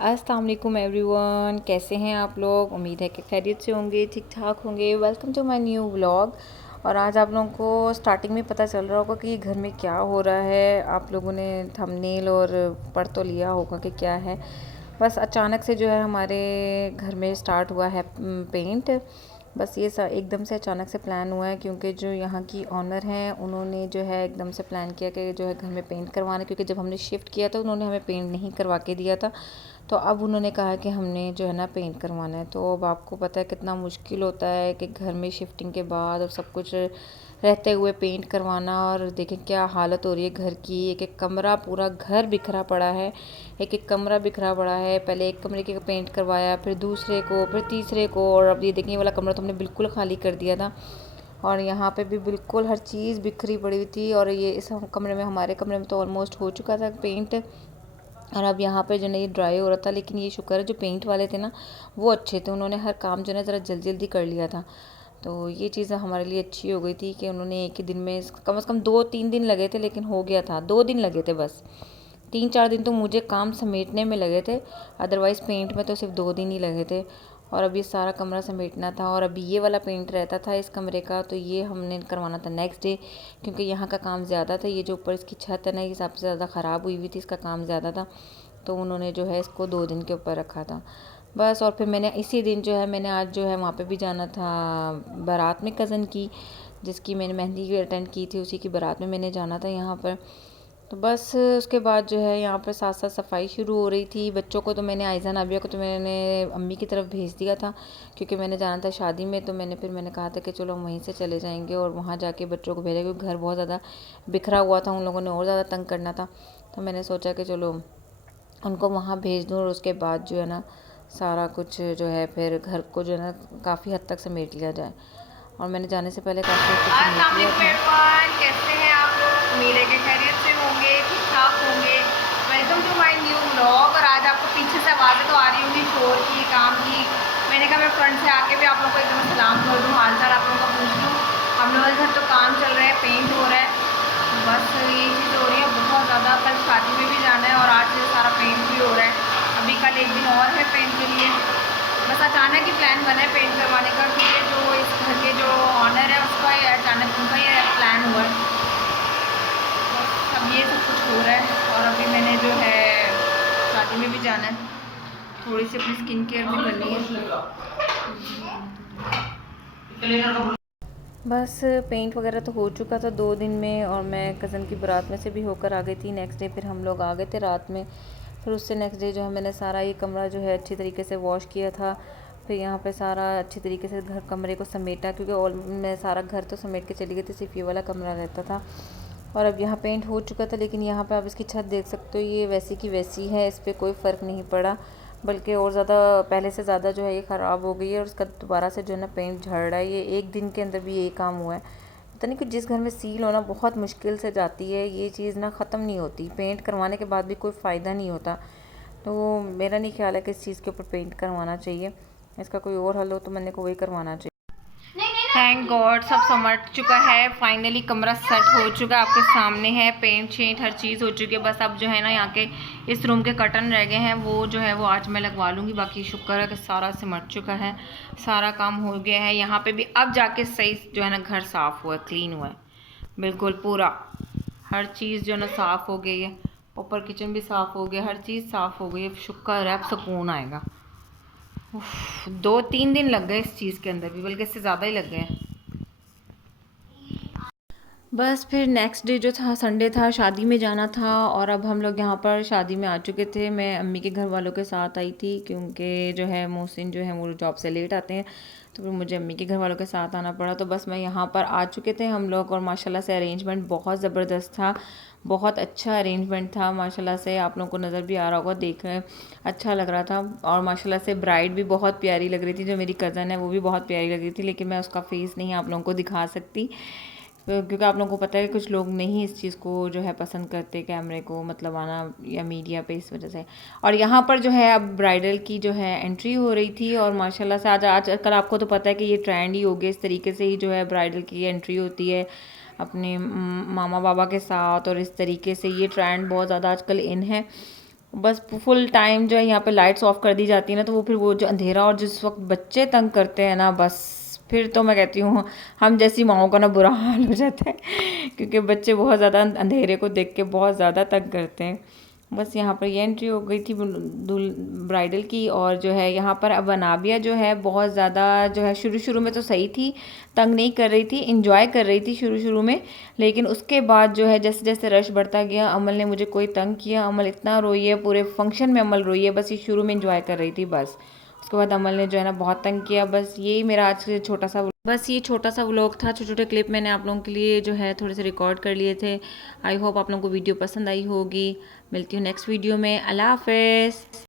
अस्सलाम वालेकुम एवरीवन, कैसे हैं आप लोग। उम्मीद है कि खैरियत से होंगे, ठीक ठाक होंगे। Welcome to my new vlog. और आज आप लोगों को स्टार्टिंग में पता चल रहा होगा कि घर में क्या हो रहा है। आप लोगों ने थंबनेल और पढ़ तो लिया होगा कि क्या है। बस अचानक से जो है हमारे घर में स्टार्ट हुआ है पेंट। बस ये एकदम से अचानक से प्लान हुआ है, क्योंकि जो यहाँ की ऑनर हैं उन्होंने जो है एकदम से प्लान किया कि जो है घर में पेंट करवाना, क्योंकि जब हमने शिफ्ट किया था उन्होंने हमें पेंट नहीं करवा के दिया था। तो अब उन्होंने कहा कि हमने जो है ना पेंट करवाना है। तो अब आपको पता है कितना मुश्किल होता है कि घर में शिफ्टिंग के बाद और सब कुछ रहते हुए पेंट करवाना। और देखें क्या हालत हो रही है घर की। एक एक कमरा, पूरा घर बिखरा पड़ा है। एक एक कमरा बिखरा पड़ा है। पहले एक कमरे के पेंट करवाया, फिर दूसरे को, फिर तीसरे को, और अब ये देखिए वाला कमरा तो हमने बिल्कुल खाली कर दिया था। और यहाँ पे भी बिल्कुल हर चीज़ बिखरी पड़ी हुई थी। और ये इस कमरे में, हमारे कमरे में तो ऑलमोस्ट हो चुका था पेंट। और अब यहाँ पे जो है ये ड्राई हो रहा था। लेकिन ये शुक्र है जो पेंट वाले थे ना वो अच्छे थे, उन्होंने हर काम जो है ज़रा जल्दी जल्दी कर लिया था। तो ये चीज़ हमारे लिए अच्छी हो गई थी कि उन्होंने एक ही दिन में, कम से कम 2-3 दिन लगे थे, लेकिन हो गया था। 2 दिन लगे थे बस। 3-4 दिन तो मुझे काम समेटने में लगे थे, अदरवाइज़ पेंट में तो सिर्फ 2 दिन ही लगे थे। और अभी सारा कमरा समेटना था। और अभी ये वाला पेंट रहता था इस कमरे का, तो ये हमने करवाना था नेक्स्ट डे, क्योंकि यहाँ का काम ज़्यादा था। ये जो ऊपर इसकी छत है ना, ये सबसे ज़्यादा ख़राब हुई हुई थी, इसका काम ज़्यादा था। तो उन्होंने जो है इसको 2 दिन के ऊपर रखा था बस। और फिर मैंने इसी दिन जो है, मैंने आज जो है वहाँ पे भी जाना था, बारात में कज़न की, जिसकी मैंने मेहंदी भी अटेंड की थी, उसी की बारात में मैंने जाना था यहाँ पर। तो बस उसके बाद जो है यहाँ पर साथ साथ सफाई शुरू हो रही थी। बच्चों को तो मैंने, आयज़ा नाबिया को तो मैंने अम्मी की तरफ भेज दिया था, क्योंकि मैंने जाना था शादी में। तो मैंने कहा था कि चलो हम वहीं से चले जाएंगे और वहाँ जाके बच्चों को भेजा, क्योंकि घर बहुत ज़्यादा बिखरा हुआ था, उन लोगों ने और ज़्यादा तंग करना था। तो मैंने सोचा कि चलो उनको वहाँ भेज दूँ, और उसके बाद जो है ना सारा कुछ जो है फिर घर को जो है ना काफ़ी हद तक समेट लिया जाए। और मैंने जाने से पहले काफ़ी हद तक समेट लिया था। कैसे हैं आप लोग। उम्मीद है कि खैरियत से होंगे, ठीक ठाक होंगे। Welcome to my new vlog. और आज आपको पीछे से आवाज़ें तो आ रही होंगी शोर की, काम की। मैंने कहा मैं फ्रंट से आके भी आप लोगों को एकदम सलाम कर दूँ, हाल चाल आप लोगों का पूछ लूँ। हम लोग इधर तो काम चल रहा है, पेंट हो रहा है, बस ये चीज़ हो रही है बहुत ज़्यादा। कल शादी में भी जाना है और आज सारा पेंट भी हो रहा है। अभी कल एक दिन और है पेंट के लिए। बस अचानक ही प्लान बना है पेंट करवाने का, क्योंकि जो इस घर के जो ऑनर है उसका अचानक उनका ये प्लान हुआ है। बस अब ये सब कुछ हो रहा है। और अभी मैंने जो है शादी में भी जाना है, थोड़ी सी अपनी स्किन केयर भी करनी है। बस पेंट वगैरह तो हो चुका था 2 दिन में, और मैं कज़न की बारात में से भी होकर आ गई थी। नेक्स्ट डे फिर हम लोग आ गए थे रात में। फिर उससे नेक्स्ट डे जो है मैंने सारा ये कमरा जो है अच्छी तरीके से वॉश किया था। फिर यहाँ पे सारा अच्छी तरीके से घर कमरे को समेटा, क्योंकि ऑल मैं सारा घर तो समेट के चली गई थी, सिर्फ ये वाला कमरा रहता था। और अब यहाँ पेंट हो चुका था, लेकिन यहाँ पे आप इसकी छत देख सकते हो, ये वैसी की वैसी है, इस पर कोई फ़र्क नहीं पड़ा, बल्कि और ज़्यादा पहले से ज़्यादा जो है ये ख़राब हो गई है। और उसका दोबारा से जो है ना पेंट झड़ रहा है। ये एक दिन के अंदर भी यही काम हुआ है। पता नहीं कि जिस घर में सील होना बहुत मुश्किल से जाती है, ये चीज़ ना ख़त्म नहीं होती। पेंट करवाने के बाद भी कोई फ़ायदा नहीं होता। तो मेरा नहीं ख्याल है कि इस चीज़ के ऊपर पेंट करवाना चाहिए। इसका कोई और हल हो तो मैंने को वही करवाना चाहिए। थैंक गॉड सब समझ चुका है। फाइनली कमरा सेट हो चुका है, आपके सामने है। पेंट शेंट हर चीज़ हो चुकी है। बस अब जो है ना यहाँ के इस रूम के कर्टन रह गए हैं, वो जो है वो आज मैं लगवा लूँगी। बाकी शुक्र है कि सारा सिमट चुका है, सारा काम हो गया है। यहाँ पे भी अब जाके सही जो है ना घर साफ़ हुआ है, क्लीन हुआ है बिल्कुल पूरा। हर चीज़ जो है ना साफ़ हो गई है। ऊपर किचन भी साफ़ हो गया, हर चीज़ साफ़ हो गई है। शुक्र है, अब सुकून आएगा। 2-3 दिन लग गए इस चीज़ के अंदर भी, बल्कि इससे ज़्यादा ही लग गए। बस फिर नेक्स्ट डे जो था संडे था, शादी में जाना था। और अब हम लोग यहाँ पर शादी में आ चुके थे। मैं अम्मी के घर वालों के साथ आई थी, क्योंकि जो है मोहसिन जो है वो जॉब से लेट आते हैं, तो फिर मुझे अम्मी के घर वालों के साथ आना पड़ा। तो बस मैं यहाँ पर आ चुके थे हम लोग। और माशाल्लाह से अरेंजमेंट बहुत ज़बरदस्त था, बहुत अच्छा अरेंजमेंट था माशाल्लाह से। आप लोगों को नज़र भी आ रहा होगा, देखने अच्छा लग रहा था। और माशाल्लाह से ब्राइड भी बहुत प्यारी लग रही थी, जो मेरी कज़न है वो भी बहुत प्यारी लग रही थी। लेकिन मैं उसका फेस नहीं आप लोगों को दिखा सकती, क्योंकि आप लोगों को पता है कि कुछ लोग नहीं इस चीज़ को जो है पसंद करते, कैमरे को मतलब आना या मीडिया पे, इस वजह से। और यहाँ पर जो है अब ब्राइडल की जो है एंट्री हो रही थी। और माशाल्लाह से आज कल आपको तो पता है कि ये ट्रेंड ही हो गया, इस तरीके से ही जो है ब्राइडल की एंट्री होती है अपने मामा बाबा के साथ। और इस तरीके से ये ट्रेंड बहुत ज़्यादा आजकल इन है। बस फुल टाइम जो है यहाँ पे लाइट्स ऑफ कर दी जाती है ना, तो वो फिर वो जो अंधेरा और जिस वक्त बच्चे तंग करते हैं ना, बस फिर तो मैं कहती हूँ हम जैसी माओं का ना बुरा हाल हो जाता है क्योंकि बच्चे बहुत ज़्यादा अंधेरे को देख के बहुत ज़्यादा तंग करते हैं। बस यहाँ पर ये एंट्री हो गई थी ब्राइडल की। और जो है यहाँ पर अब अनाबिया जो है बहुत ज़्यादा जो है शुरू शुरू में तो सही थी, तंग नहीं कर रही थी, इंजॉय कर रही थी शुरू शुरू में। लेकिन उसके बाद जो है जैसे जैसे रश बढ़ता गया, अमल ने मुझे कोई तंग किया, अमल इतना रोई है, पूरे फंक्शन में अमल रोई है, बस ये शुरू में इंजॉय कर रही थी बस। उसके बाद अमल ने जो है ना बहुत तंग किया। बस यही मेरा आज ये छोटा सा व्लॉग था। छोटे छोटे क्लिप मैंने आप लोगों के लिए जो है थोड़े से रिकॉर्ड कर लिए थे। आई होप आप लोगों को वीडियो पसंद आई होगी। मिलती हूँ नेक्स्ट वीडियो में। अल्लाह हाफ़िज़।